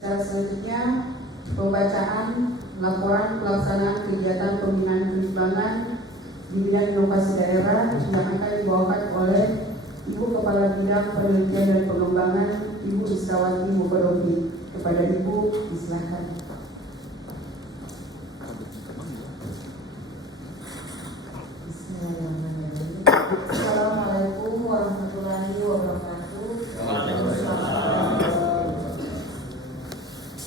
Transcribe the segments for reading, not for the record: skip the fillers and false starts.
Selanjutnya, pembacaan laporan pelaksanaan kegiatan pembinaan pengembangan di bidang inovasi daerah yang akan dibawakan oleh Ibu Kepala Bidang Penelitian dan Pengembangan, Ibu Israwati Mubaroki. Kepada Ibu, silakan. Bismillahirrahmanirrahim. Assalamualaikum warahmatullahi wabarakatuh.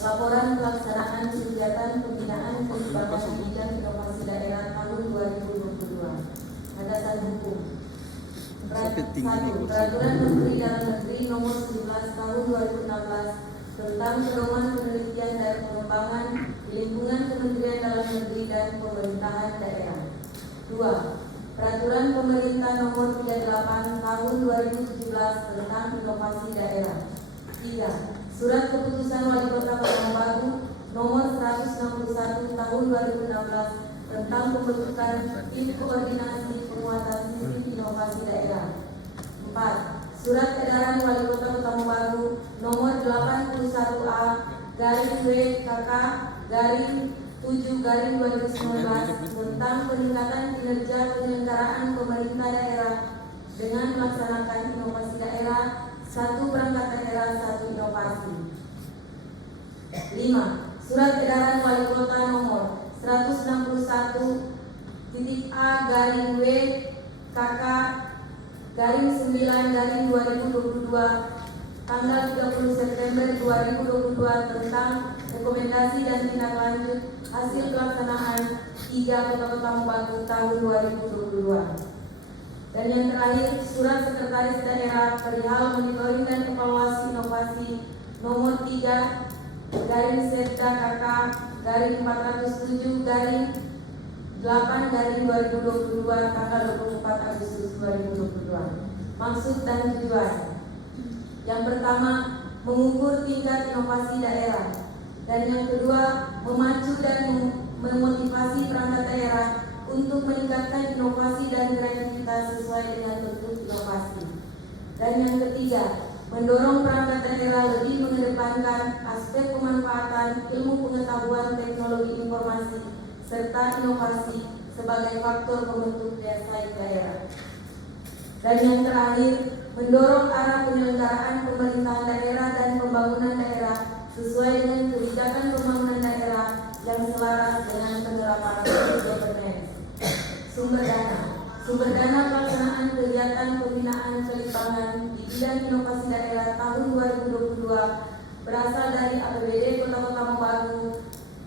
Laporan pelaksanaan kegiatan pembinaan pengembangan bidang inovasi daerah tahun 2022. Landasan hukum. 1. Peraturan Menteri Dalam Negeri Nomor 11 Tahun 2016 tentang pedoman penelitian dan pengembangan di lingkungan Kementerian Dalam Negeri dan Pemerintahan Daerah. 2. Peraturan Pemerintah Nomor 38 Tahun 2017 tentang inovasi daerah. 3. Surat Keputusan Wali Kota Pekanbaru Nomor 161 Tahun 2016 tentang pembentukan tim koordinasi penguatan sistem inovasi daerah. 4. Surat Edaran Wali Kota Pekanbaru Nomor 81A/WKK/7/2019 tentang peningkatan kinerja penyelenggaraan pemerintah daerah dengan melaksanakan inovasi daerah, 1 perangkat daerah, 1 inovasi. 5. Surat Edaran Wali Kota Nomor 161/A/WKK/9/2022 tanggal 30 September 2022 tentang rekomendasi dan tindak lanjut hasil pelaksanaan 3 Kota Mobagu tahun 2022. Dan yang terakhir, Surat Sekretaris Daerah perihal monitoring dan evaluasi inovasi nomor 3/407/8/2022 tanggal 24 Agustus 2022. Maksud dan tujuan. Yang pertama, mengukur tingkat inovasi daerah. Dan yang kedua, memacu dan memotivasi perangkat daerah untuk meningkatkan inovasi dan kreativitas sesuai dengan bentuk inovasi. Dan yang ketiga, mendorong perangkat daerah lebih mengedepankan aspek pemanfaatan ilmu pengetahuan teknologi informasi serta inovasi sebagai faktor pembentuk daya saing daerah. Dan yang terakhir, mendorong arah penyelenggaraan pemerintahan daerah dan pembangunan daerah sesuai dengan kebijakan pembangunan daerah yang selaras dengan penerapan governance. Sumber dana pelaksanaan kegiatan pembinaan kelimpangan di bidang inovasi daerah tahun 2022 berasal dari APBD Kota-Kota Mobagu,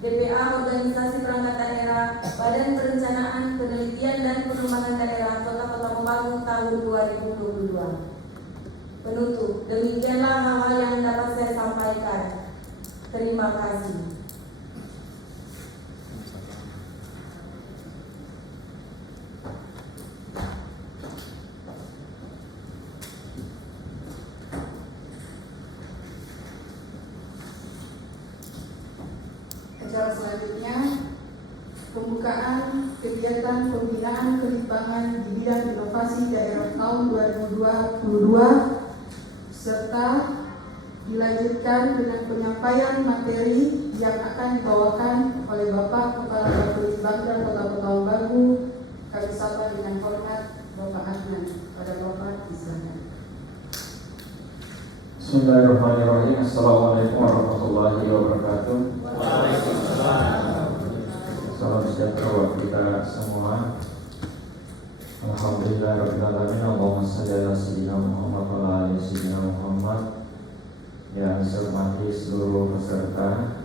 DPA Organisasi Perangkat Daerah, Badan Perencanaan Penelitian dan Pengembangan Daerah Kota-Kota Mobagu tahun 2022. Penutup, demikianlah hal-hal yang dapat saya sampaikan. Terima kasih. Acara selanjutnya, pembukaan kegiatan pembinaan kelimpangan di bidang inovasi daerah tahun 2022 serta dilanjutkan dengan penyampaian materi yang akan dibawakan oleh Bapak Kepala Bapelitbangda Kota Mobagu. Kami sapa dengan hormat Bapak Adnan. Pada Bapak, silakan. Bismillahirrahmanirrahim. Assalamualaikum warahmatullahi wabarakatuh. Salam sejahtera buat kita semua. Alhamdulillahirabbil alamin. Allahumma shalli ala sayyidina Muhammad wa ala ali sayyidina Muhammad. Yang saya hormati seluruh peserta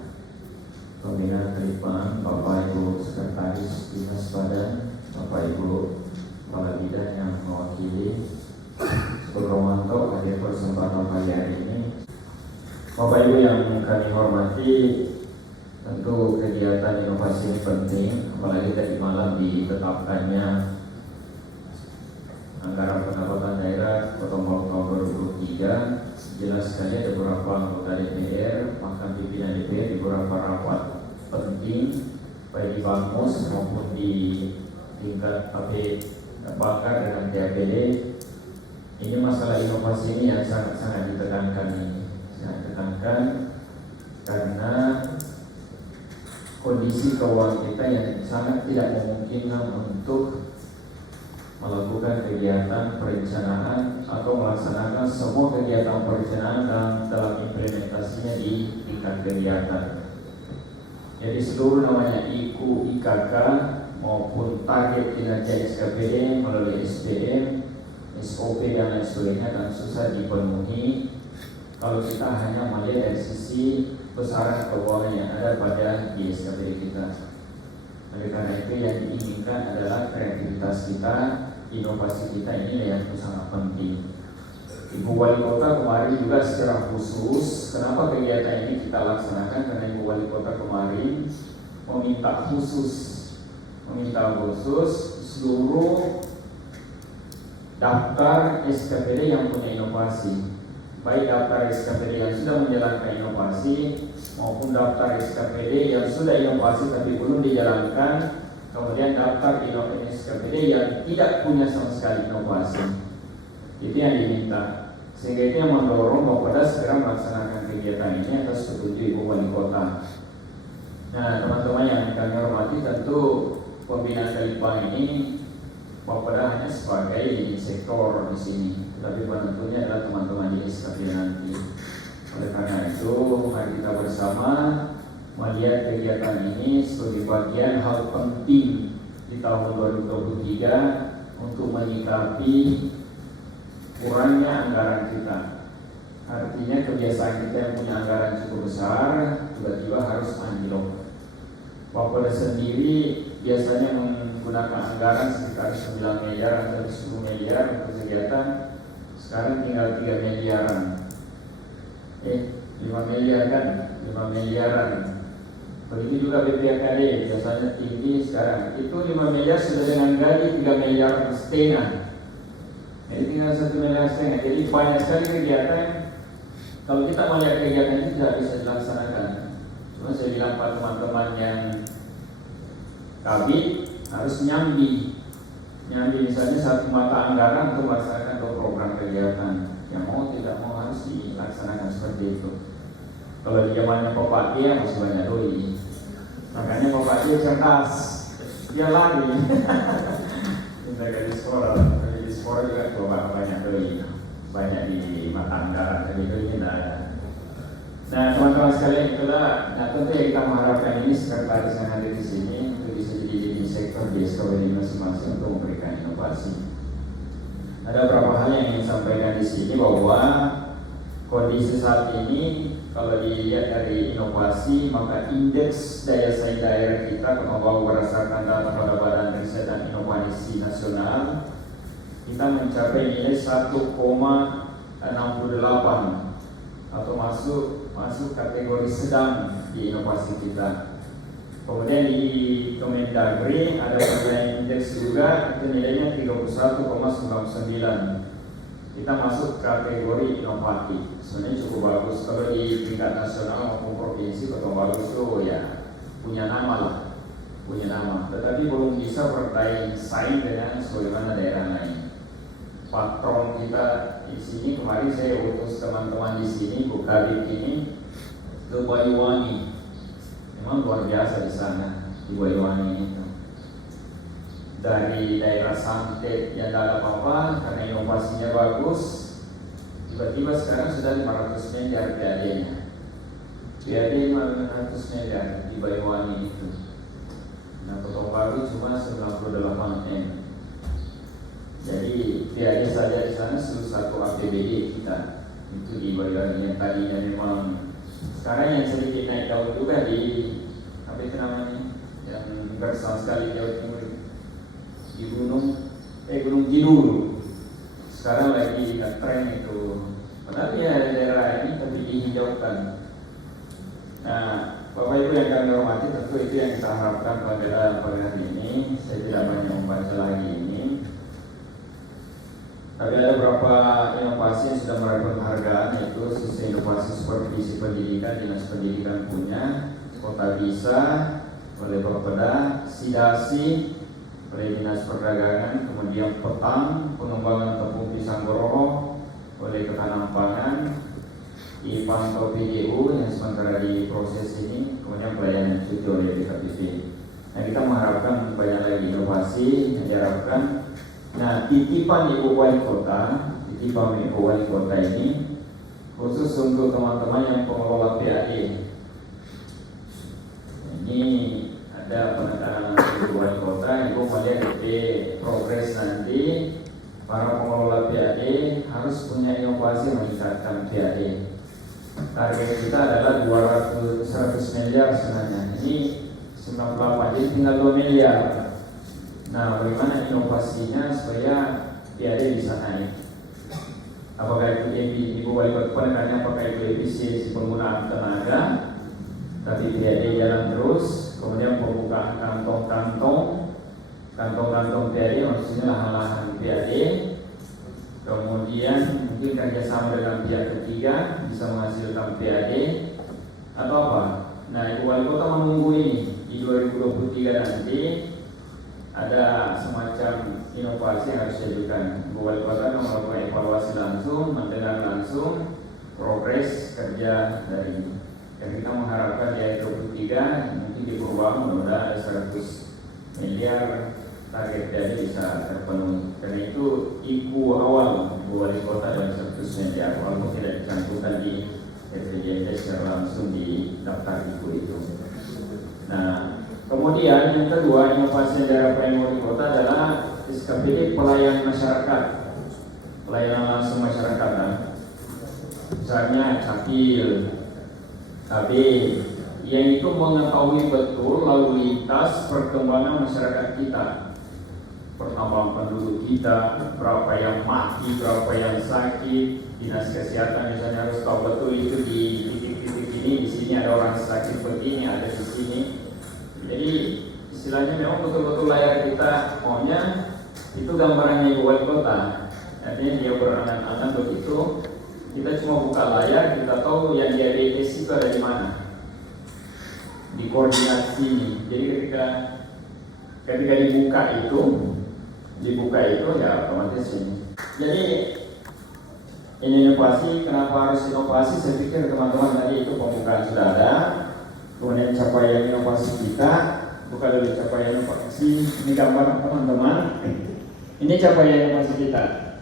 pembinaan kelimpangan, Bapak Ibu Sekretaris Dinas Badan, Bapak Ibu Kepala Bidang yang mewakili Purwomanto hadir kesempatan pagi hari ini. Bapak Ibu yang kami hormati, tentu kegiatan inovasi ini penting, apalagi tadi malam ditetapkannya anggaran pendapatan daerah Kota Mobagu 2023. Jelas sekali ada beberapa anggota DPR, bahkan pimpinan DPR di beberapa rapat penting baik di Bamus maupun di tingkat bakar dengan TAPD. Ini masalah inovasi ini yang sangat ditekankan ini. Sangat ditekankan kondisi keuangan kita yang sangat tidak memungkinkan untuk melakukan kegiatan perencanaan atau melaksanakan semua kegiatan perencanaan dalam implementasinya di tingkat kegiatan. Jadi seluruh namanya IKU, IKK maupun target kinerja SKPD melalui SPM, SOP dan lain sebagainya akan susah dipenuhi kalau kita hanya melihat dari sisi besaran keuangan yang ada pada di SKPD kita. Oleh karena itu yang diinginkan adalah kreativitas kita, inovasi kita ini yang sangat penting. Ibu Wali Kota kemarin juga secara khusus, kenapa kegiatan ini kita laksanakan? Karena Ibu Wali Kota kemarin meminta khusus seluruh daftar SKPD yang punya inovasi, baik daftar SKPD yang sudah menjalankan inovasi maupun daftar SKPD yang sudah inovasi tapi belum dijalankan, kemudian daftar SKPD yang tidak punya sama sekali inovasi. Itu yang diminta, sehingga itu yang mendorong Bapeda segera melaksanakan kegiatan ini atas petunjuk Ibu Wali Kota. Nah, teman-teman yang kami hormati, tentu pembinaan Kalipang ini Bapeda hanya sebagai sektor di sini, tapi penentunya adalah teman-teman di SKPD nanti. Oleh karena itu, mari kita bersama melihat kegiatan ini sebagai bagian hal penting di tahun 2023 untuk menyikapi kurangnya anggaran kita. Artinya kebiasaan kita yang punya anggaran cukup besar tiba-tiba harus anjlok. Bapeda sendiri biasanya menggunakan anggaran sekitar 9 miliar atau 10 miliar untuk kegiatan, sekarang tinggal 3 miliaran. 5 miliar kan? 5 miliaran. Begitu juga BPKD biasanya tinggi, sekarang itu 5 miliar sudah dengan gaji 3 miliar setengah. Jadi tinggal 1 miliar setengah. Jadi banyak sekali kegiatan. Kalau kita melihat kegiatan itu tidak bisa dilaksanakan. Cuma saya bilang pada teman-teman yang kabit harus nyambi misalnya satu mata anggaran untuk melaksanakan program kegiatan. Yang mau tidak mau harus dilaksanakan seperti itu. Kalau di zamannya Bapak dia masih banyak doi. Makanya Bapak dia cerdas, dia lari. Kita di sekolah juga Bapak banyak doi, banyak di mata anggaran, tapi doi tidak ada. Nah, teman-teman sekalian, itulah. Nah, tentu yang kita mengharapkan ini sekretaris yang hadir di sini untuk bisa di sektor di SKPD masing-masing untuk memberikan inovasi. Ada beberapa hal yang ingin sampaikan di sini, bahwa kondisi saat ini kalau dilihat dari inovasi, maka indeks daya saing daerah kita kalau berdasarkan data pada Badan Riset dan Inovasi Nasional, kita mencapai nilai 1,68 atau masuk kategori sedang di inovasi kita. Kemudian di Kemendagri ada penilaian indeks juga, itu nilainya 31,99. Kita masuk kategori inovatif, sebenarnya cukup bagus. Kalau di tingkat nasional maupun provinsi, Kota Bagus itu ya punya nama lah, tetapi belum bisa bersaing dengan sebagaimana daerah lain. Patron kita di sini kemarin saya utus teman-teman di sini, Bu Kabit ini ke Banyuwangi. Memang luar biasa di sana di Banyuwangi itu. Dari daerah Santet yang tidak ada apa-apa karena inovasinya bagus, tiba-tiba sekarang sudah 500 miliar PAD-nya. PAD 500 miliar di Banyuwangi itu. Nah, Kota Baru cuma 98 M. Jadi PAD saja di sana satu APBD kita itu di Banyuwangi yang tadinya memang. Sekarang yang sedikit naik daun juga di apa itu namanya, yang bersama sekali Jawa Timur, di Gunung Kidul. Sekarang lagi ngetren itu. Padahal ya daerah ini tapi dihijaukan. Nah, Bapak Ibu yang kami hormati, tentu itu yang kita harapkan pada hari ini. Saya tidak banyak membaca lagi ini. Tapi ada beberapa inovasi yang sudah meraih penghargaan, yaitu sisi inovasi supervisi pendidikan, Dinas Pendidikan punya, Kota Bisa oleh Bapeda, SIDASI oleh Dinas Perdagangan, kemudian Petang, pengembangan tepung pisang gororo oleh Ketahanan Pangan, IPANTO PGU yang sementara di proses ini, kemudian pelayanan diikuti oleh DKPP. Nah, kita mengharapkan banyak lagi inovasi yang diharapkan. Nah, titipan Ibu Wali Kota ini khusus untuk teman-teman yang pengelola PAD. Ini ada penekanan Ibu Wali Kota. Ibu melihat di progres nanti para pengelola PAD harus punya inovasi meningkatkan PAD. Target kita adalah 100 miliar sebenarnya. Ini 98, jadi tinggal 2 miliar. Nah, bagaimana inovasinya supaya PAD bisa naik? Apakah itu Ibu Wali Kota penekannya, apakah itu efisiensi penggunaan tenaga, tapi PAD jalan terus, kemudian pembukaan kantong-kantong PAD, maksudnya lahan-lahan PAD, kemudian mungkin kerjasama dengan pihak ketiga bisa menghasilkan PAD atau apa? Nah, Ibu Wali Kota menunggu ini di 2023 nanti ada semacam inovasi yang harus diajukan. Ibu Wali Kota akan melakukan evaluasi langsung, mendengar langsung progres kerja dari ini. Dan kita mengharapkan di akhir 2023 mungkin di perubahan mudah-mudahan ada 100 miliar target PAD bisa terpenuhi. Karena itu Ibu awal Ibu Wali Kota dan 100 miliar walaupun tidak dicantumkan di RPJMD secara langsung di daftar Ibu itu. Nah, kemudian yang kedua, inovasi daerah pelayanan Wali Kota adalah SKPD pelayan masyarakat, pelayanan langsung masyarakat. Misalnya Cakil, KB, yang itu mengetahui betul lalu lintas perkembangan masyarakat kita, pertambahan penduduk kita, berapa yang mati, berapa yang sakit. Dinas kesehatan misalnya harus tahu betul itu di titik-titik ini, di sini ada orang sakit begini, ada di sini. Jadi istilahnya memang betul-betul layar kita maunya itu gambarannya Ibu Wali Kota. Artinya dia berangan-angan begitu. Kita cuma buka layar, kita tahu yang diabetes itu ada di mana, di koordinat sini. Jadi ketika dibuka itu ya otomatis ini. Jadi ini inovasi. Kenapa harus inovasi? Saya pikir teman-teman tadi itu pembukaan sudah ada. Kemudian capaian inovasi kita, bukan dulu capaian inovasi. Ini gambar teman-teman. Ini capaian inovasi kita.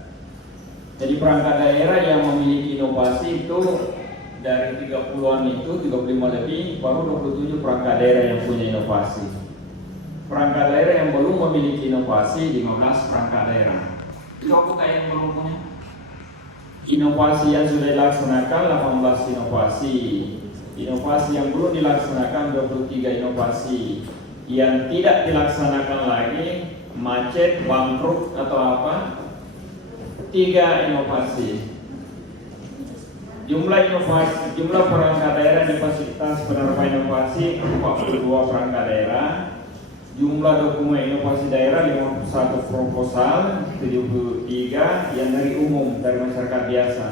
Jadi perangkat daerah yang memiliki inovasi itu dari 30-an itu 35 lebih, baru 27 perangkat daerah yang punya inovasi. Perangkat daerah yang belum memiliki inovasi 15 perangkat daerah. Itu apa yang belum punya? Inovasi yang sudah dilaksanakan 18 inovasi. Inovasi yang belum dilaksanakan 23 inovasi. Yang tidak dilaksanakan lagi macet, bangkrut atau apa? 3 inovasi. Jumlah perangkat daerah di fasilitas penerima inovasi 42 perangkat daerah. Jumlah dokumen inovasi daerah 51 proposal, 73 yang dari umum, dari masyarakat biasa.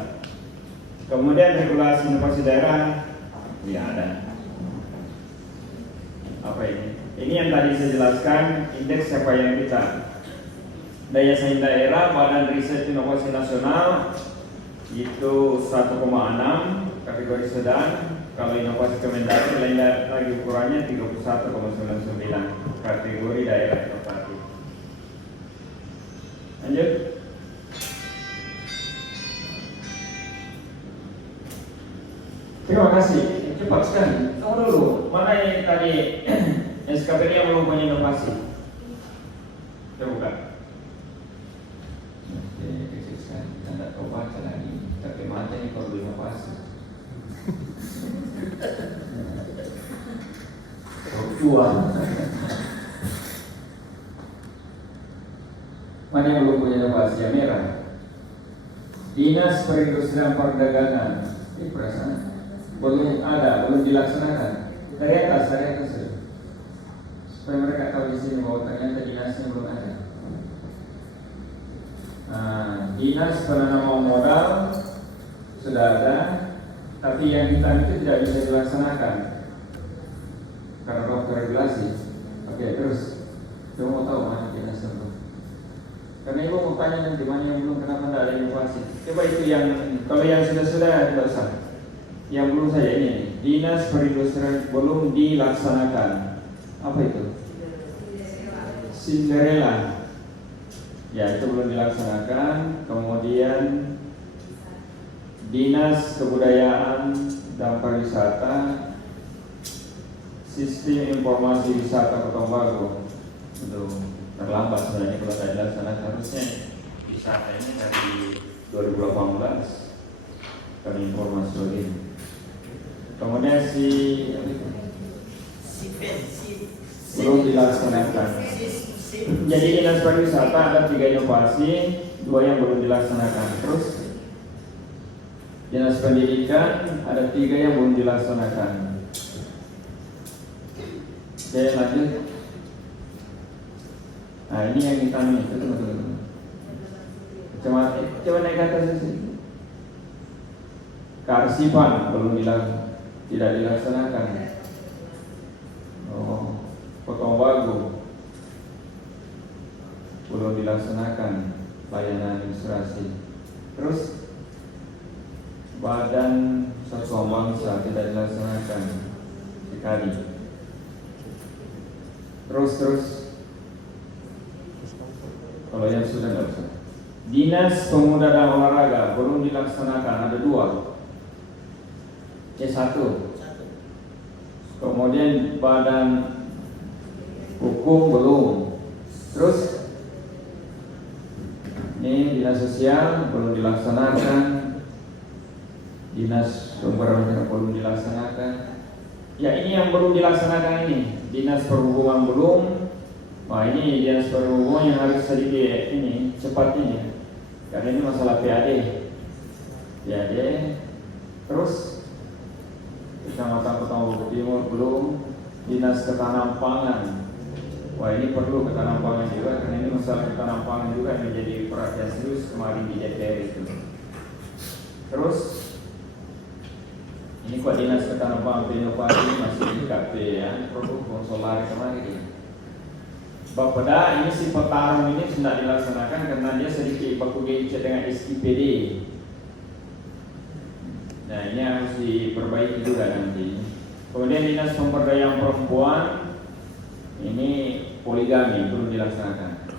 Kemudian regulasi inovasi daerah ya ada. Apa ini? Ini yang tadi saya jelaskan, indeks capaian kita. Daya saing daerah, Badan Riset Inovasi Nasional itu 1,6 kategori sedang. Kalau inovasi Kemendagri lain lagi ukurannya 31,99 kategori daerah inovatif. Lanjut. Terima kasih. Cepat sekali. Tunggu dulu. Mana yang tadi SKPD yang belum punya inovasi? Kita buka. Kecil sekali. Kita tidak tahu baca lagi. Tapi mata ini perlu inovasi. Dua. Mana yang belum punya inovasi? Yang merah. Dinas Perindustrian Perdagangan. Ini perasaan belum ada, belum dilaksanakan. Dari atas supaya mereka tahu di sini bahwa ternyata dinasnya belum ada. Dinas penanaman modal sudah ada, tapi yang hitam itu tidak bisa dilaksanakan karena waktu regulasi. Oke, terus kita mau tahu mana dinas itu. Karena ibu mau tanya nanti mana yang belum, kenapa tidak ada inovasi. Coba itu yang, kalau yang sudah tidak usah. Yang belum saja ini Dinas Perindustrian belum dilaksanakan. Apa itu? Cinderella. Ya, itu belum dilaksanakan. Kemudian Dinas Kebudayaan dan Pariwisata, Sistem Informasi Wisata Kota Bago. Itu terlambat sebenarnya kalau tidak dilaksanakan. Harusnya wisata ini dari 2018 kami informasi lagi. Kemudian belum dilaksanakan. Jadi Dinas Pariwisata ada 3 inovasi, 2 yang belum dilaksanakan. Terus Dinas Pendidikan ada 3 yang belum dilaksanakan. Oke, lanjut. Nah, ini yang kita nih, teman-teman. Coba naik ke atas sini. Kearsipan belum tidak dilaksanakan. Kota Bago belum dilaksanakan layanan administrasi. Terus Badan Satuan Bangsa tidak dilaksanakan sekali. Terus kalau yang sudah tidak usah. Dinas Pemuda dan Olahraga belum dilaksanakan, ada 2. C1. Kemudian Badan Hukum belum. Terus ini Dinas Sosial belum dilaksanakan, Dinas Pembangunan belum dilaksanakan. Ya, ini yang belum dilaksanakan ini. Dinas Perhubungan belum. Wah, ini Dinas Perhubungan yang harus sedikit ini cepat ini, karena ini masalah PAD. Terus Kecamatan Kota Bago Timur belum. Dinas Ketahanan Pangan. Wah, ini perlu ketahanan pangan juga, karena ini masalah ketahanan pangan juga yang menjadi perhatian serius kemarin di DPR itu. Terus ini kok Dinas Ketahanan Pangan Inovasi masih di KP ya, produk konsolar kemarin. Bapeda ini si petarung ini tidak dilaksanakan karena dia sedikit baku gencet dengan SIPD. Nah, ini harus diperbaiki juga nanti. Kemudian Dinas Pemberdayaan Perempuan ini poligami belum dilaksanakan.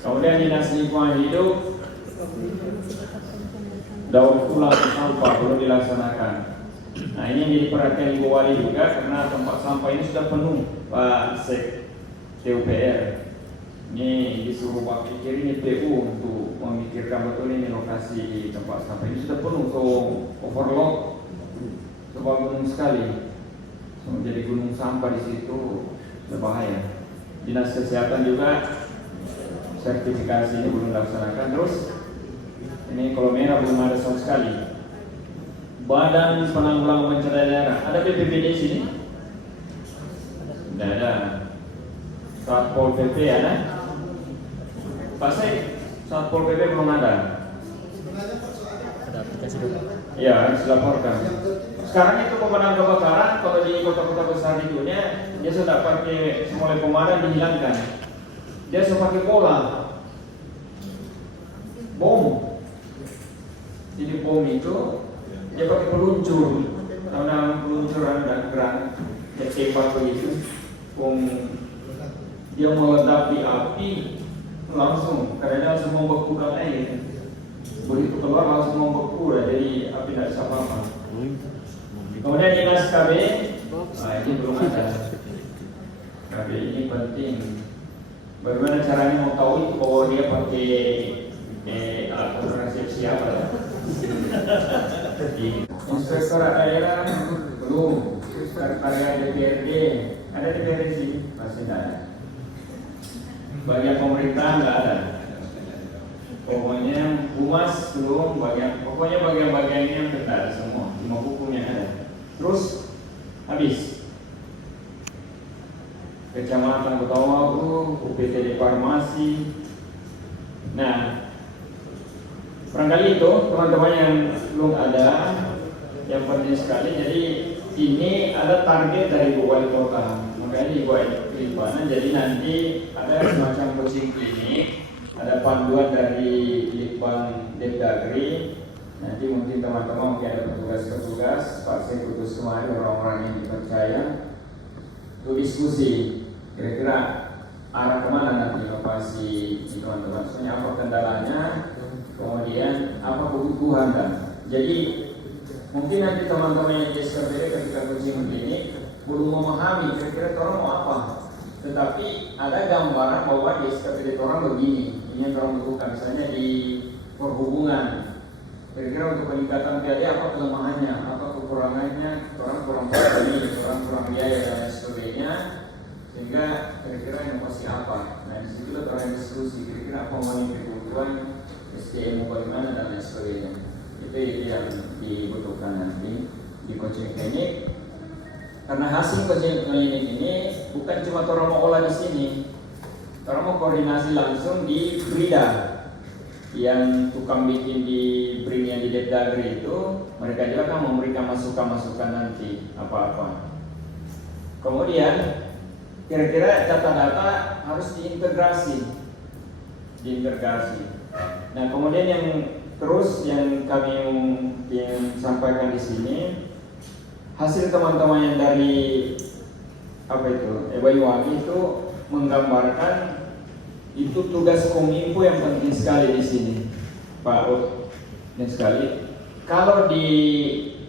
Kemudian Dinas Lingkungan Hidup daur ulang sampah belum dilaksanakan. Nah, ini menjadi perhatian Ibu Wali juga karena tempat sampah ini sudah penuh, Pak Sek PUPR. Ini disuruh Pak pikir ini PU untuk memikirkan betul ini lokasi tempat sampah ini sudah penuh, so overload, sebuah gunung sekali. Menjadi gunung sampah di situ berbahaya. Dinas Kesehatan juga sertifikasi ini belum dilaksanakan. Terus ini kalau merah belum ada sama sekali. Badan Penanggulangan Bencana Daerah, ada BPBD sini? Tidak ada. Satpol PP ada? Pak Sek, Satpol PP belum ada. Ada aplikasi dulu. Ya, harus dilaporkan. Sekarang itu pemadam kebakaran kalau di kota-kota besar itu dia sudah pakai mulai pemadam dihilangkan. Dia sudah pakai bola, bom. Jadi bom itu dia pakai peluncur, karena peluncuran dan gerak dia tembak begitu. Dia meledak di api langsung, karena dia langsung membeku dengan air. Begitu keluar langsung membeku, jadi api tidak bisa apa-apa. Kemudian Dinas KB, nah ini belum ada. KB ini penting. Bagaimana caranya mau tahu itu bahwa dia pakai alat kontrasepsi apa ya? Inspektorat daerah belum. Sekretariat DPRD ada DPRD sini masih tidak ada. Bagian pemerintahan nggak ada. Pokoknya humas belum, pokoknya bagian-bagian ini yang tidak ada semua, cuma hukumnya ada. Terus habis. Kecamatan Kota Bago, UPTD Farmasi. Nah, barangkali itu teman-teman yang belum ada, yang penting sekali. Jadi ini ada target dari Ibu Wali Kota, makanya dibuat Lipanan. Jadi nanti ada semacam coaching klinik, ada panduan dari Litbang Depdagri. Nanti mungkin teman-teman mungkin ada petugas-petugas, Pak saya putus kemarin orang-orang yang dipercaya untuk diskusi kira-kira arah kemana nanti inovasi di teman-teman. Soalnya apa kendalanya, kemudian apa kebutuhan kan. Jadi mungkin nanti teman-teman yang di SKPD ketika coaching ini belum memahami kira-kira orang mau apa. Tetapi ada gambaran bahwa di SKPD orang begini, ini yang orang butuhkan. Misalnya di perhubungan, kira-kira untuk peningkatan PAD apa kelemahannya, apa kekurangannya, orang kurang ini, orang kurang biaya dan lain sebagainya, sehingga kira-kira inovasi apa. Nah disitulah orang diskusi kira-kira apa mau kebutuhan SDM bagaimana dan lain sebagainya. Itu yang dibutuhkan nanti di coaching klinik. Karena hasil coaching klinik ini bukan cuma orang mau olah di sini, orang mau koordinasi langsung di Brida yang tukang bikin di Brin yang di Depdagri itu, mereka juga akan memberikan masukan-masukan nanti apa-apa. Kemudian kira-kira data-data harus diintegrasi. Nah kemudian yang terus yang kami yang sampaikan di sini, hasil teman-teman yang dari Banyuwangi itu menggambarkan itu tugas Kominfo yang penting sekali di sini, Pak Ut. Dan sekali, kalau di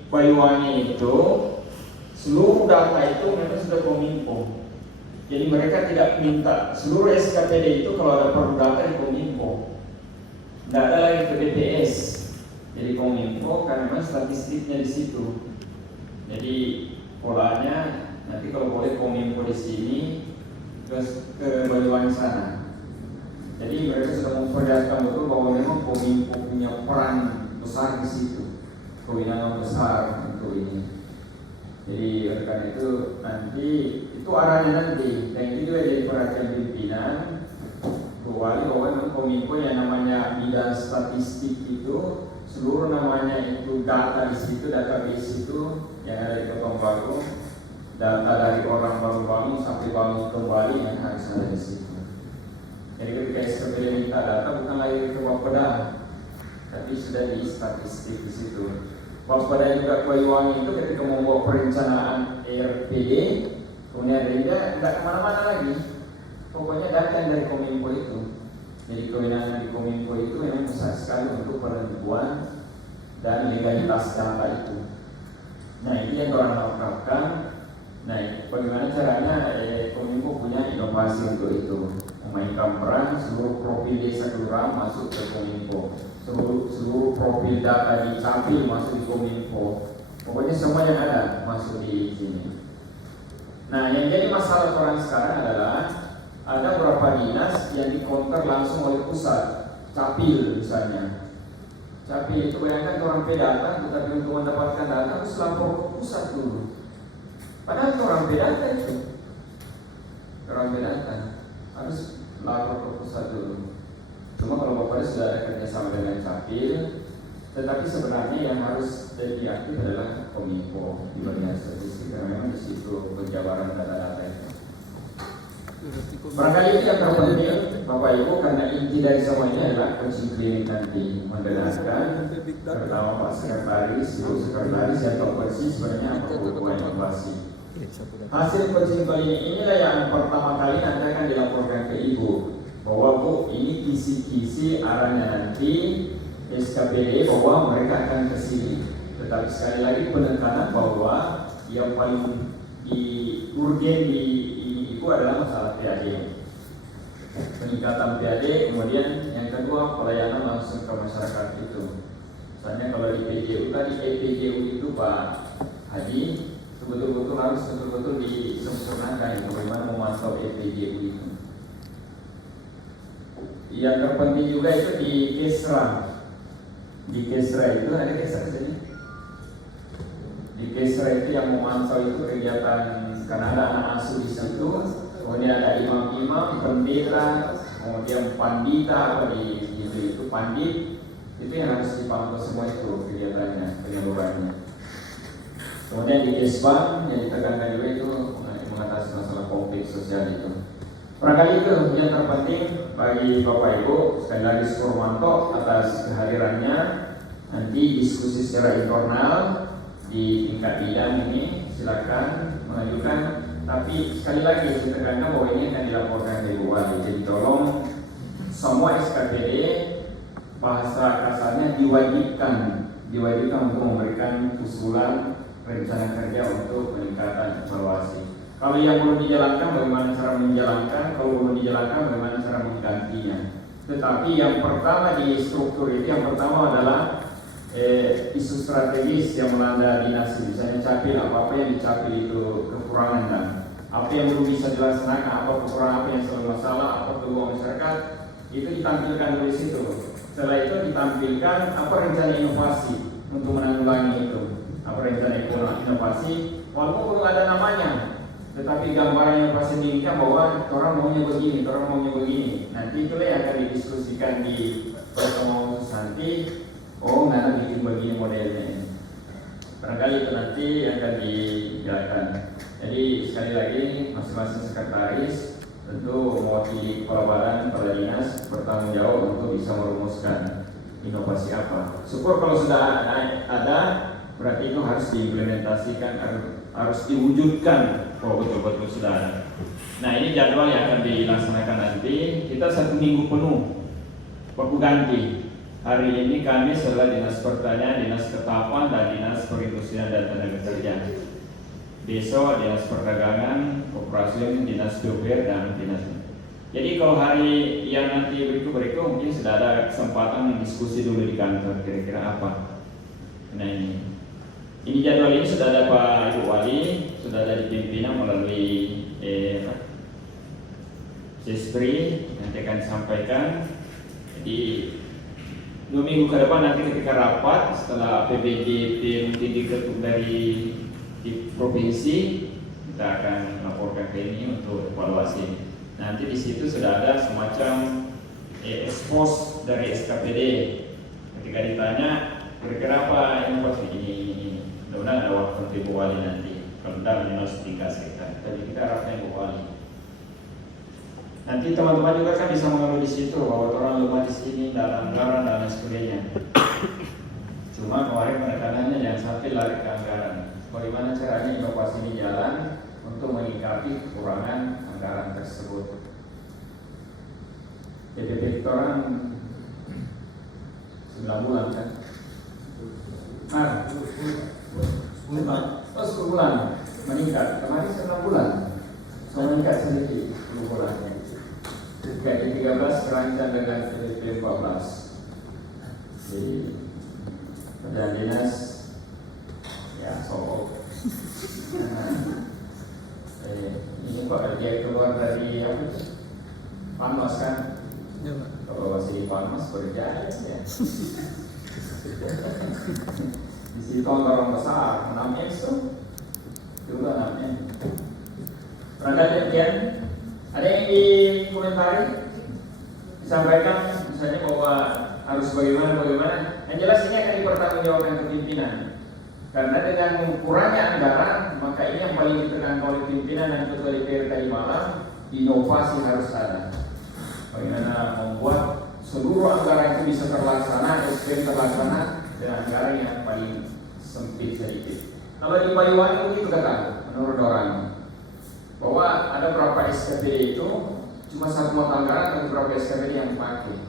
Banyuwangi itu seluruh data itu memang sudah Kominfo. Jadi mereka tidak minta seluruh SKPD itu kalau ada perlu data di Kominfo. Tidak ada lagi ke BPS. Jadi Kominfo karena memang statistiknya di situ. Jadi polanya nanti kalau boleh Kominfo di sini terus ke Banyuwangi sana. Jadi mereka sudah memperlihatkan betul bahwa memang Kominfo punya peran besar di situ, kewenangan besar untuk ini. Jadi oleh karena itu nanti itu arahnya nanti, dan itu juga jadi perhatian pimpinan. Bahwa memang Kominfo yang namanya bidang statistik itu seluruh namanya itu data di situ, database itu yang ada di Kota Baru, data dari orang baru bangun sampai bangun kembali yang harus ada di situ. Jadi ketika SKPD minta data bukan lagi ke Bapeda, tapi sudah di statistik di situ. Bapeda juga Banyuwangi itu ketika membuat perencanaan RPD, kemudian dia tidak kemana-mana lagi. Pokoknya data yang dari Kominfo itu. Jadi kewenangan di Kominfo itu memang besar sekali untuk penentuan dan legalitas data itu. Nah ini yang orang lakukan. Nah bagaimana caranya Kominfo punya inovasi untuk itu, memainkan peran seluruh profil desa kelurahan masuk ke Kominfo, seluruh profil data di Capil masuk di Kominfo. Pokoknya semua yang ada masuk di sini. Nah yang jadi masalah orang sekarang adalah ada beberapa dinas yang dikonter langsung oleh pusat, Capil misalnya. Capil itu bayangkan orang pedata, tetapi untuk mendapatkan data harus lapor ke pusat dulu. Padahal orang pedata itu, orang pedata harus lapor ke pusat dulu. Cuma kalau Bapak sudah ada kerjasama dengan Capil, tetapi sebenarnya yang harus jadi aktif adalah Kominfo di bagian statistik, karena memang di situ penjabaran data-data itu. Barangkali itu yang terpenting Bapak Ibu, karena inti dari semua ini adalah coaching klinik nanti mendengarkan pertama Pak Sekretaris, Ibu Sekretaris yang tahu persis sebenarnya apa kebutuhan inovasi. Hasil coaching klinik inilah yang pertama kali nanti akan dilaporkan ke Ibu bahwa Bu ini kisi-kisi arahnya nanti SKPD bahwa mereka akan ke sini. Tetapi sekali lagi penekanan bahwa yang paling urgen di itu adalah masalah PAD, peningkatan PAD. Kemudian yang kedua pelayanan langsung ke masyarakat itu. Misalnya kalau di PJU tadi EPJU itu Pak Haji betul-betul harus betul-betul disempurnakan bagaimana memantau EPJU itu. Yang terpenting juga itu di Kesra. Di Kesra itu ada Kesra sini. Di Kesra itu yang memantau itu kegiatan, karena ada anak asuh di situ, kemudian ada imam-imam, pendeta, kemudian pandita apa di itu pandit, itu yang harus dipantau semua itu kegiatannya, penyalurannya. Kemudian di Kesbang yang ditekankan juga itu mengatasi masalah konflik sosial itu. Barangkali itu yang terpenting bagi Bapak Ibu. Sekali lagi Surmanto atas kehadirannya Nanti diskusi secara internal di tingkat bidang ini silakan mengajukan. Tapi sekali lagi saya tekankan bahwa ini akan dilaporkan ke Ibu Wali. Jadi tolong semua SKPD bahasa kasarnya diwajibkan untuk memberikan usulan rencana kerja untuk peningkatan evaluasi. Kalau yang belum dijalankan, bagaimana cara menjalankan? Kalau belum dijalankan, bagaimana cara menggantinya? Tetapi yang pertama di struktur itu, yang pertama adalah isu strategis yang melanda dinas. Misalnya capil, apa yang dicapil itu kekurangan dan apa yang belum bisa dilaksanakan, apa kekurangan, apa yang selalu masalah, apa peluang masyarakat, itu ditampilkan dari situ. Setelah itu ditampilkan apa rencana inovasi untuk menanggulangi itu, apa rencana inovasi, walaupun belum ada namanya, tetapi gambaran inovasi diinginkan bahwa orang maunya begini, orang maunya begini. Nanti itulah yang akan didiskusikan di pertemuan khusus nanti. Oh, nggak bikin begini modelnya. Barangkali itu nanti akan dijalankan. Jadi sekali lagi masing-masing sekretaris tentu mewakili kepala badan, kepala dinas bertanggung jawab untuk bisa merumuskan inovasi apa. Syukur kalau sudah ada, berarti itu harus diimplementasikan, harus diwujudkan kalau betul-betul sudah ada. Nah, ini jadwal yang akan dilaksanakan nanti. Kita 1 minggu penuh baku ganti. Hari ini Kamis adalah Dinas Pertanian, Dinas Ketapang, dan Dinas Perindustrian dan Tenaga Kerja. Besok Dinas Perdagangan, Koperasi, Dinas PUPR, dan Dinas. Jadi kalau hari yang nanti berikut mungkin sudah ada kesempatan diskusi dulu di kantor kira-kira apa. Nah ini jadwal ini sudah ada Pak Ibu Wali, sudah ada di pimpinan melalui Sespri, nanti akan disampaikan. Jadi 2 minggu ke depan nanti ketika rapat setelah PBJP mungkin diketuk dari di provinsi, kita akan laporkan ke ini untuk evaluasi. Nanti di situ sudah ada semacam expose dari SKPD. Ketika ditanya kira-kira apa inovasi ini, mudah-mudahan ada waktu Ibu Wali nanti. Kalau tidak harus dikasihkan. Tapi kita harapkan Ibu Wali. Nanti teman-teman juga kan bisa mengeluh di situ bahwa orang lemah di sini dalam anggaran dan lain sebagainya. Cuma kemarin penekanannya jangan sampai lari ke anggaran. Bagaimana caranya inovasi ini jalan untuk menyikapi kekurangan anggaran tersebut. PPP orang 9 bulan kan? 10 bulan meningkat. Kemarin 9 bulan, meningkat sedikit 10 bulan. Gaji 13 terancam dengan PPP 14 di Badan Dinas ya Solo. Ini Pak dia keluar dari apa itu? Panwas kan? Kalau masih Panwas berjaya ya. Di situ orang besar, 6 itu juga 6. Perangkat demikian. Ada yang dikomentari, disampaikan misalnya bahwa harus bagaimana. Yang jelas ini akan dipertanggungjawabkan ke pimpinan. Karena dengan kurangnya anggaran, maka ini yang paling ditekankan oleh pimpinan dan ketua DPR tadi malam, inovasi harus ada. Bagaimana membuat seluruh anggaran itu bisa terlaksana, SPM terlaksana dengan anggaran yang paling sempit sedikit. Kalau di Banyuwangi begitu kata, menurut orang. Bahwa ada beberapa SKPD itu cuma 1 mata anggaran dan beberapa SKPD yang dipakai.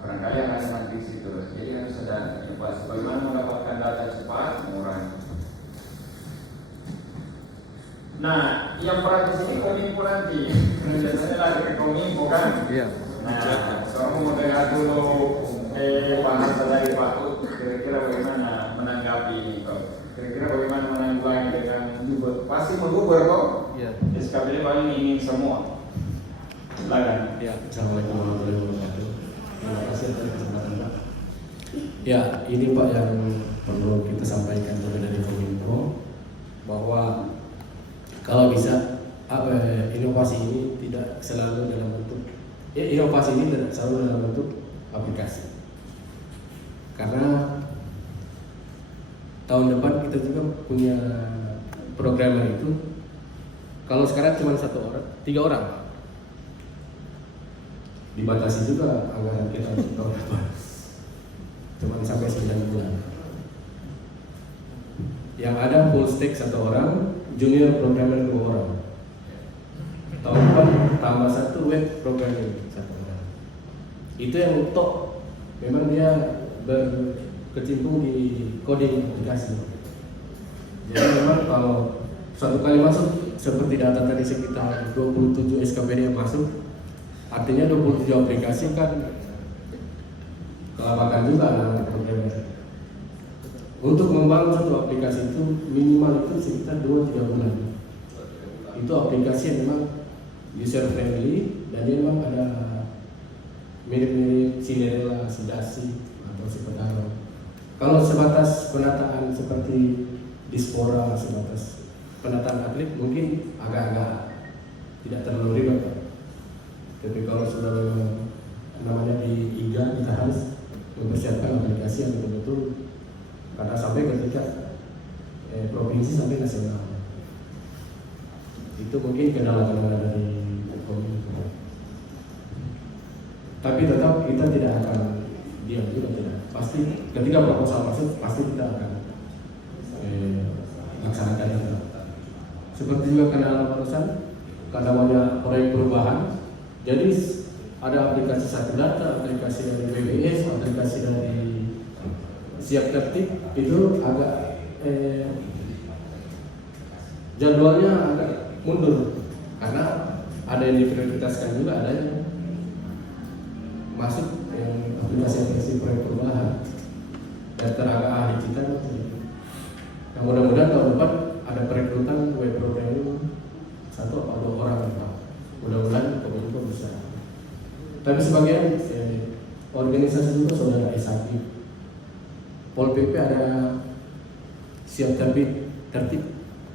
Barangkali yang ada nanti di situ. Jadi harus ada inovasi. Bagaimana mendapatkan data cepat, mengurangi. Nah, yang praktis ini Kominfo nanti. Biasanya lari ke Kominfo kan. Iya. Nah, seorang mau dengar dulu bahasan dari Pak Ut. Kira-kira bagaimana menanggapi ini? Kira-kira bagaimana menanggulangi dengan pasti mengubur kok. Iya. SKPD paling ingin semua. Silakan. Ya, Assalamualaikum warahmatullahi wabarakatuh. Terima kasih atas kesempatan Pak. Ya, ini Pak yang perlu kita sampaikan juga dari Kominfo bahwa kalau bisa inovasi ini tidak selalu dalam bentuk inovasi ini tidak selalu dalam bentuk aplikasi. Karena tahun depan kita juga punya programmer itu. Kalau sekarang cuma 1 orang, 3 orang. Dibatasi juga anggaran kita untuk tahun depan. cuma sampai 9 bulan. Yang ada full stack 1 orang, junior programmer 2 orang. Tahun depan tambah 1 web programming 1 orang. Itu yang top. Memang dia berkecimpung di coding aplikasi. Jadi memang kalau suatu kali masuk seperti data tadi sekitar 27 SKPD yang masuk, artinya 27 aplikasi kan kelabakan juga anak programmer. Untuk membangun satu aplikasi itu minimal itu sekitar 2-3 bulan. Itu aplikasi yang memang user friendly dan dia memang ada mirip-mirip Cinderella, Sidasi atau si Petaro. Kalau sebatas penataan seperti Dispora, sebatas penataan atlet mungkin agak-agak tidak terlalu ribet. Tapi kalau sudah memang namanya di IGA, kita harus mempersiapkan aplikasi yang betul-betul karena sampai ketika provinsi sampai nasional. Itu mungkin kendala-kendala dari Kominfo. Tapi tetap kita tidak akan diam juga, tidak. Pasti ketika proposal masuk pasti kita akan laksanakan itu. Seperti juga kendala barusan, karena banyak proyek perubahan. Jadi ada aplikasi satu data, aplikasi dari BBS, aplikasi dari Siap Tertib itu agak jadwalnya agak mundur karena ada yang diprioritaskan juga, ada yang masuk yang aplikasi proyek perubahan dan tenaga ahli kita. Nah, mudah-mudahan tahun depan ada perekrutan web programming 1 atau 2 orang. Mudah-mudahan Kominfo bisa. Tapi sebagian organisasi juga sudah aktif. Pol PP ada Siap Tertib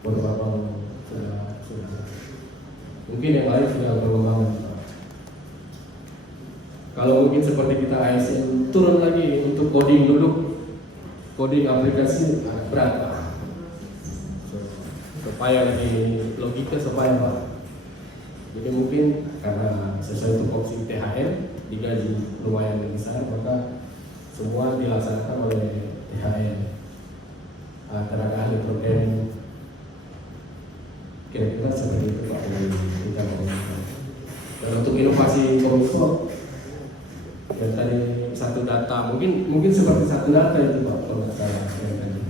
beberapa sudah. Mungkin yang lain sudah berkembang. Kalau mungkin seperti kita ASN turun lagi untuk coding dulu, coding aplikasi berat, supaya lebih logika supaya Pak. Jadi mungkin karena sesuai tupoksi THM digaji lumayan besar, maka semua dilaksanakan oleh THM, tenaga ahli programming. Kira-kira seperti itu Pak yang kita lakukan. Dan untuk inovasi Kominfo yang tadi 1 data, mungkin seperti 1 data itu Pak kalau nggak salah yang tadi.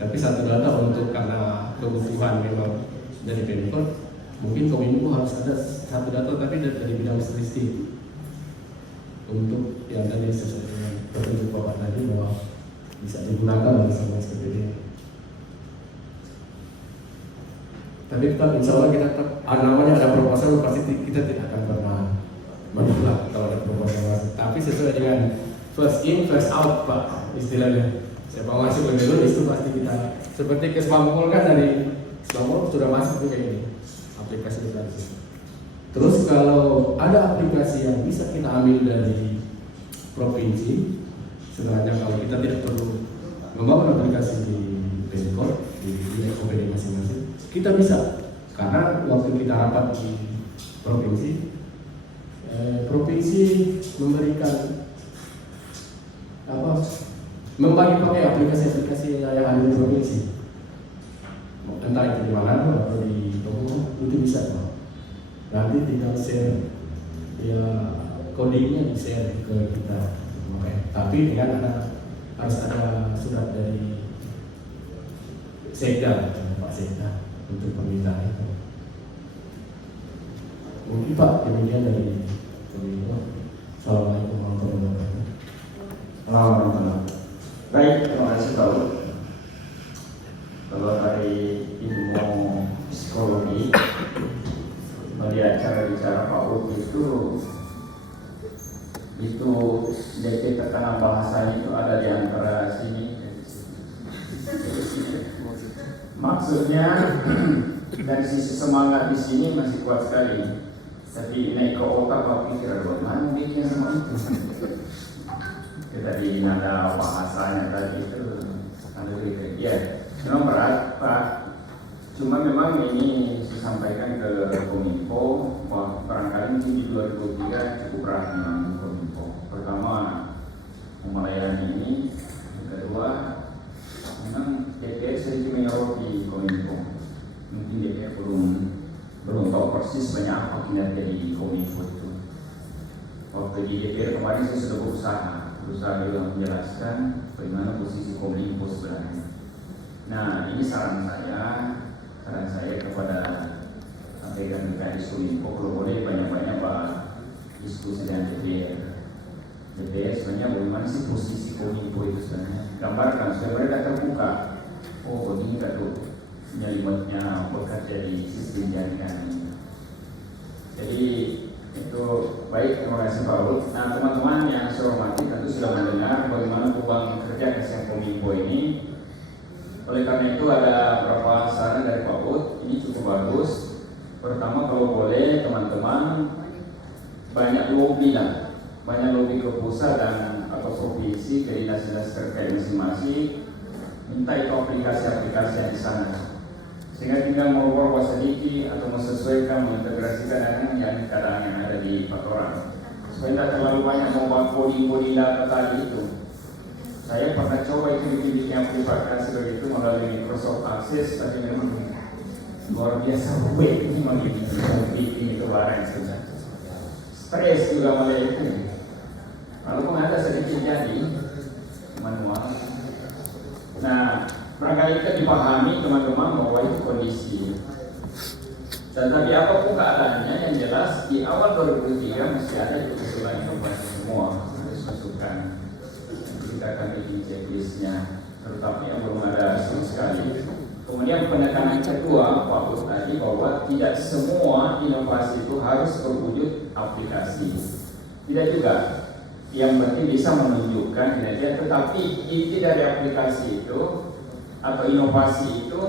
Tapi 1 data untuk karena kebutuhan memang dari Pemkot, mungkin Kominfo harus ada 1 data tapi dari bidang statistik untuk yang tadi sesuai dengan petunjuk Bapak tadi bahwa bisa digunakan bersama SKPD. Tapi tetap insya Allah kita tetap namanya ada proposal, pasti kita tidak akan pernah menolak kalau ada proposal. Tapi sesuai dengan first in first out Pak istilahnya. Siapa masuk lebih dulu itu pasti kita seperti ke Sbangpol kan, dari Sbangpol sudah masuk juga ini aplikasi itu. Terus kalau ada aplikasi yang bisa kita ambil dari provinsi, sebenarnya kalau kita tidak perlu membangun aplikasi di Pemkot, di SKPD masing-masing, kita bisa. Karena waktu kita rapat di provinsi memberikan membagi pakai aplikasi-aplikasi yang ada di provinsi, entah itu di mana atau di Toko, itu bisa Pak. Nanti tinggal share ya codingnya di share ke kita. Tapi dengan harus ada surat dari Sekda, Pak Sekda untuk permintaan itu. Mungkin Pak demikian dari Kominfo. Assalamualaikum warahmatullahi wabarakatuh. Alhamdulillah. Baik, terima kasih Pak. Kalau dari ilmu psikologi, melihat cara bicara Pak Ud itu DP tekanan bahasanya itu ada di antara sini. Maksudnya dari sisi semangat di sini masih kuat sekali, tapi naik ke otak Pak pikir bagaimana bikin semua itu. Tadi nada bahasanya tadi itu ya memang berat Pak. Cuma memang ini disampaikan ke Kominfo bahwa barangkali mungkin di 2003 cukup berat memang Kominfo. Pertama lupa persis banyak apa kinerja di Kominfo itu. Waktu di DPR kemarin saya sudah berusaha juga menjelaskan bagaimana posisi Kominfo sebenarnya. Nah, ini saran saya kepada pegang Kominfo, kalau boleh banyak-banyak diskusi dengan DPR sebenarnya bagaimana sih posisi Kominfo itu sebenarnya. Gambarkan supaya mereka terbuka. Oh, begini kan tuh nyelimatnya bekerja di sistem jaringan ini. Jadi itu baik, terima kasih Pak Lut. Nah, teman-teman yang saya hormati tentu sudah mendengar bagaimana beban kerja Kasihan Kominfo ini. Oleh karena itu ada beberapa saran dari Pak Lut, ini cukup bagus. Pertama, kalau boleh teman-teman banyak lobby ke pusat dan atau provinsi, ke dinas-dinas terkait masing-masing, minta itu aplikasi-aplikasi yang di sana, sehingga tinggal merubah sedikit atau menyesuaikan, mengintegrasikan dengan yang keadaan yang ada di Patoran, supaya tidak terlalu banyak membuat kode data tadi itu. Saya pernah coba itu bikin aplikasi begitu melalui Microsoft Access, tapi memang luar biasa web ini bikin itu barang saja. Stres juga mulai itu. Walaupun ada sedikit jadi manual. Nah, barangkali kita dipahami teman-teman bahwa itu kondisi. Dan tapi apapun keadaannya, yang jelas di awal 2003 mesti ada usulan inovasi semua harus masukkan. Kita akan bikin checklistnya, terutama yang belum ada sama sekali. Kemudian penekanan kedua Pak Bus tadi bahwa tidak semua inovasi itu harus berwujud aplikasi. Tidak juga. Yang penting bisa menunjukkan kinerja, tetapi inti dari aplikasi itu atau inovasi itu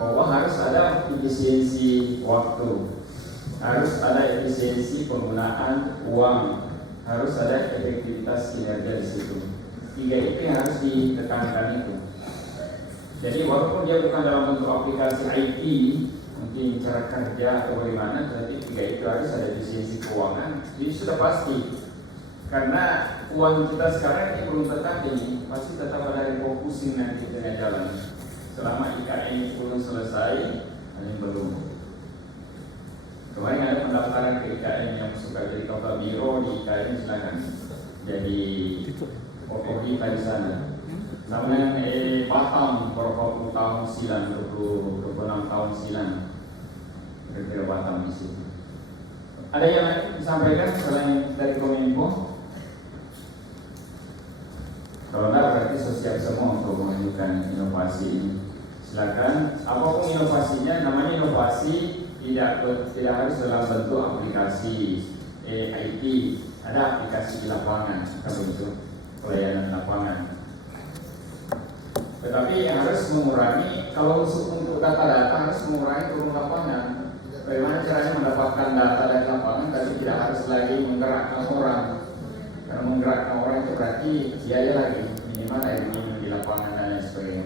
bahwa harus ada efisiensi waktu, harus ada efisiensi penggunaan uang, harus ada efektivitas kinerja di situ. Tiga itu yang harus ditekankan itu. Jadi walaupun dia bukan dalam bentuk aplikasi IT, mungkin cara kerja atau bagaimana, tapi tiga itu harus ada efisiensi keuangan. Jadi sudah pasti. Karena uang kita sekarang ini belum tetap ini, masih tetap ada refocusing nanti tengah jalan. Selama IKN ini belum selesai, ini belum. Kemarin ada pendaftaran ke IKN yang suka jadi kota biro di IKN, silakan jadi otorita di sana. Sama dengan Batam, beberapa puluh tahun silam, 26 tahun silam, kira-kira Batam di situ. Ada yang disampaikan selain dari Kominfo? Kalau tidak berarti siap semua untuk menunjukkan inovasi ini. Silakan, apapun inovasinya, namanya inovasi tidak harus dalam bentuk aplikasi IT. Ada aplikasi di lapangan, kalau itu pelayanan lapangan. Tetapi yang harus mengurangi, kalau untuk data-data harus mengurangi turun lapangan. Bagaimana caranya mendapatkan data dari lapangan, tapi tidak harus lagi menggerakkan orang. Karena menggerakkan orang itu berarti biaya lagi, minimal air minum di lapangan dan lain sebagainya.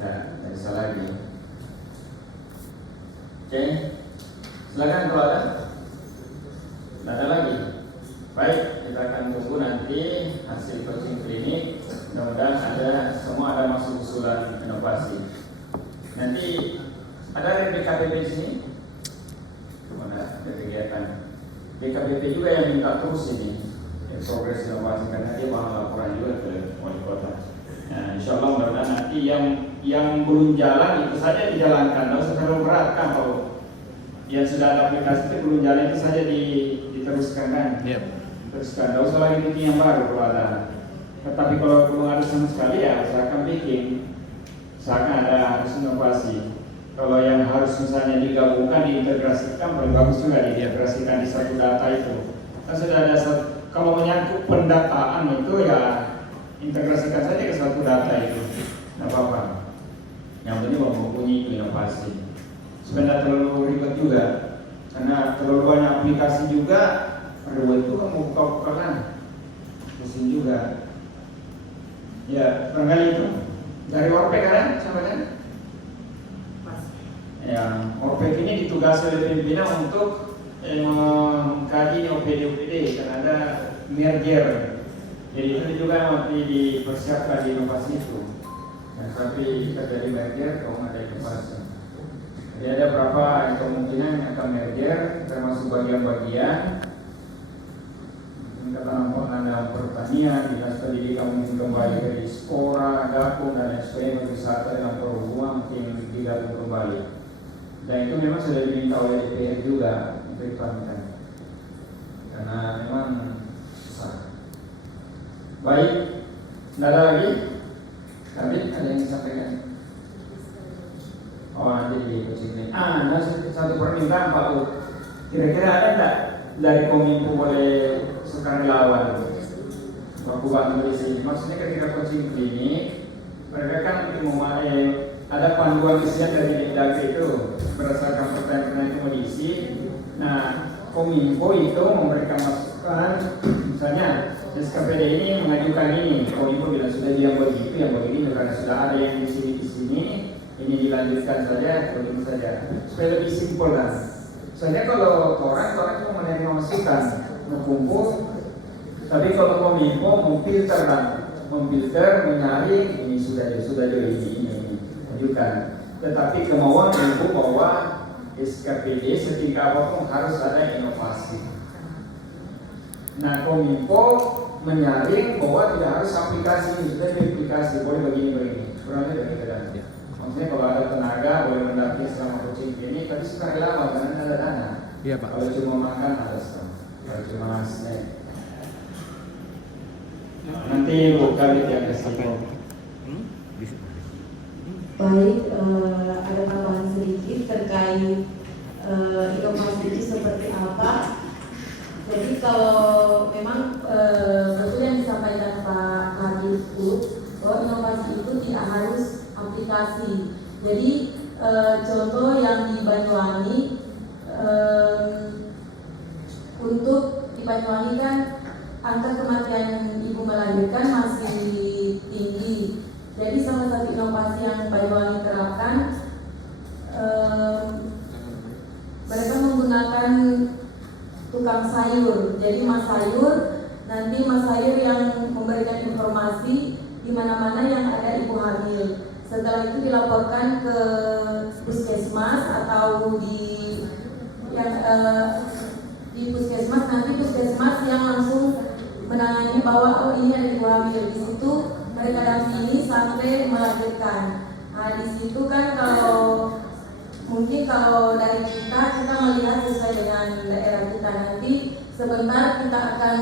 Nah, tidak bisa lagi. Oke, silakan kalau ada. Tidak ada lagi. Baik, kita akan tunggu nanti hasil coaching klinik. Mudah-mudahan semua ada masuk usulan inovasi. Nanti ada dari BKPP di sini. Mana ada kegiatan? BKPP juga yang minta terus ini. Progres inovasi, karena dia bahan laporan juga ke wali kota. Nah, insya Allah mudah-mudahan nanti yang belum jalan itu saja dijalankan. Tidak usah terlalu berat kan, kalau yang sudah ada aplikasi itu belum jalan itu saja diteruskan kan. Teruskan, tidak usah lagi bikin yang baru kalau ada. Tetapi kalau belum ada sama sekali ya usahakan bikin, usahakan ada harus inovasi. Kalau yang harus misalnya digabungkan, diintegrasikan, paling bagus juga diintegrasikan di satu data itu. Kan sudah ada kalau menyangkut pendataan itu ya integrasikan saja ke satu data itu, tidak apa-apa. Yang penting mempunyai inovasi. Supaya tidak terlalu ribet juga, karena terlalu banyak aplikasi juga, ribet itu kan mau buka-buka kan, pusing juga. Ya, barangkali itu dari Orpek kan, sama kan? Ya, Orpek ini ditugasi oleh pimpinan untuk mengkaji OPD karena ada merger. Jadi itu juga nanti dipersiapkan di inovasi itu. Nah, tapi kita dari merger kalau ada inovasi. Jadi ada berapa kemungkinan yang akan merger, termasuk bagian-bagian. Katakan dalam pertanian, dinas pendidikan mungkin kembali dari Spora, Gapung dan lain sebagainya, wisata dengan perhubungan mungkin digabung kembali. Dan itu memang sudah diminta oleh DPR juga untuk dipanggilkan, karena memang susah. Baik, tidak ada lagi. Tapi ada yang disampaikan. Oh, nanti di sini. Nah, satu permintaan Pak Ud. Kira-kira ada enggak dari Kominfo boleh sukarelawan waktu bantu di sini? Maksudnya ketika coaching klinik, mereka kan memulai ada panduan isian dari Dikdagri itu berdasarkan pertanyaan itu mau diisi. Nah, Kominfo itu memberikan masukan, misalnya SKPD ini mengajukan ini, Kominfo bilang sudah dia begitu, yang begini karena sudah ada yang di sini, ini dilanjutkan saja, begitu saja, supaya lebih simpel kan. Soalnya kalau orang itu menerima masukan, berkumpul, tapi kalau Kominfo memfilter kan, menyaring ini sudah ini ajukan. Tetapi kemauan Ibu bahwa SKPD setingkat apapun harus ada inovasi. Nah, Kominfo menyaring bahwa tidak harus aplikasi ini, sudah aplikasi boleh begini. Kurang lebih begitu. Maksudnya kalau ada tenaga boleh mendampingi selama coaching ini, tapi sukarelawan karena ada dana. Iya Pak. Kalau cuma makan harus, kalau cuma snack. Nanti bukan yang kasih. Baik, ada tambahan sedikit terkait inovasi itu seperti apa. Jadi kalau memang betul yang disampaikan Pak Kadif itu bahwa inovasi itu tidak harus aplikasi. Jadi contoh yang di Banyuwangi, untuk di Banyuwangi kan angka kematian ibu melahirkan masih tinggi. Jadi salah satu inovasi yang Banyuwangi terapkan, mereka menggunakan tukang sayur. Jadi mas sayur, nanti mas sayur yang memberikan informasi di mana-mana yang ada ibu hamil. Setelah itu dilaporkan ke puskesmas atau di puskesmas, nanti puskesmas yang langsung menangani bahwa oh ini ada ibu hamil. Di situ mereka dampingi sampai melahirkan. Nah di situ kan mungkin kalau dari kita melihat sesuai dengan daerah kita, nanti sebentar kita akan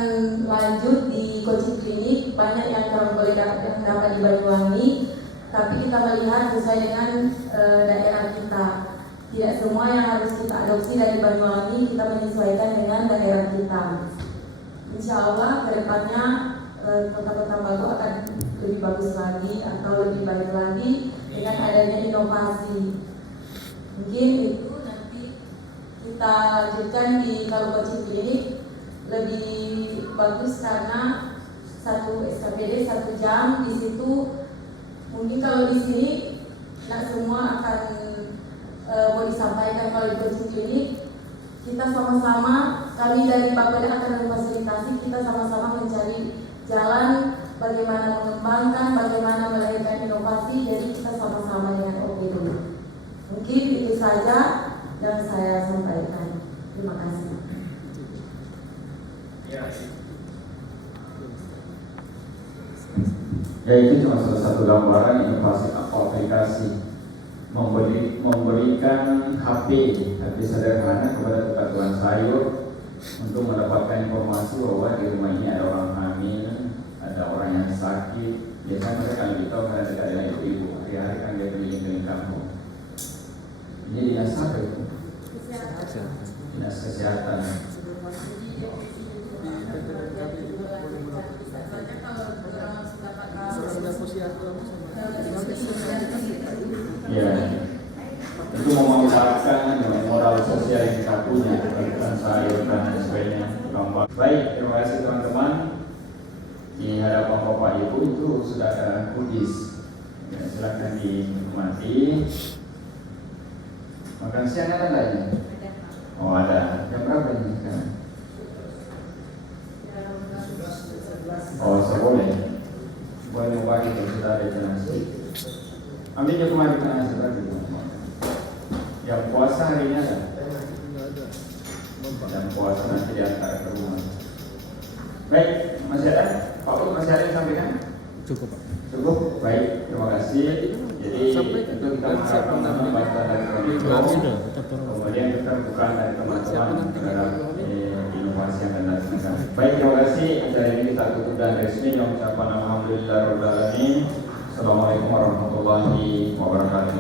lanjut di coaching klinik, banyak yang boleh dapat di Banyuwangi, tapi kita melihat sesuai dengan daerah kita. Tidak semua yang harus kita adopsi dari Banyuwangi, kita menyesuaikan dengan daerah kita. Insya Allah kedepannya kota-kota Bago akan lebih bagus lagi atau lebih baik lagi dengan adanya inovasi. Mungkin itu nanti kita lanjutkan di kalau coaching klinik lebih bagus karena satu SKPD 1 jam di situ. Mungkin kalau di sini tidak semua akan mau disampaikan. Kalau di coaching klinik kita sama-sama, kami dari Bapeda akan memfasilitasi, kita sama-sama mencari jalan bagaimana mengembangkan, bagaimana melahirkan inovasi. Jadi kita sama-sama dengan OP dulu. Mungkin itu saja yang saya sampaikan. Terima kasih. Ya itu cuma salah satu gambaran inovasi aplikasi memberikan HP sederhana kepada tukang sayur untuk mendapatkan informasi bahwa di rumah ini ada orang hamil, ada orang yang sakit. Biasanya mereka lebih tahu karena dekat dengan ibu-ibu. Hari-hari kan dia keliling kampung. Ini dinas apa itu? Dinas kesehatan. Ya, itu memanfaatkan moral sosial yang kita punya tentang sayur dan sebagainya. Baik, terima kasih teman-teman. Di hadapan Bapak Ibu itu sudah ada kudis. Ya, silakan dinikmati. Makan siang ada nggak ini? Oh ada. Jam berapa ini sekarang? Oh boleh. Boleh nyoba itu sudah ada jelas. Ambil kemari ke nasi berarti. Yang hari ini ada? Dan puasa nanti di antara ke rumah. Baik, masih ada? Pak Ut, masih ada yang sampaikan? Cukup Pak. Cukup, baik, terima kasih. Jadi tentu kita mengharapkan bantuan dari Kominfo, kemudian kita bukan dari teman-teman terhadap inovasi yang akan dilaksanakan. Baik, terima kasih. Acara ini kita tutup dan resmi dengan ucapan alhamdulillahirobbilalamin. Assalamualaikum warahmatullahi wabarakatuh.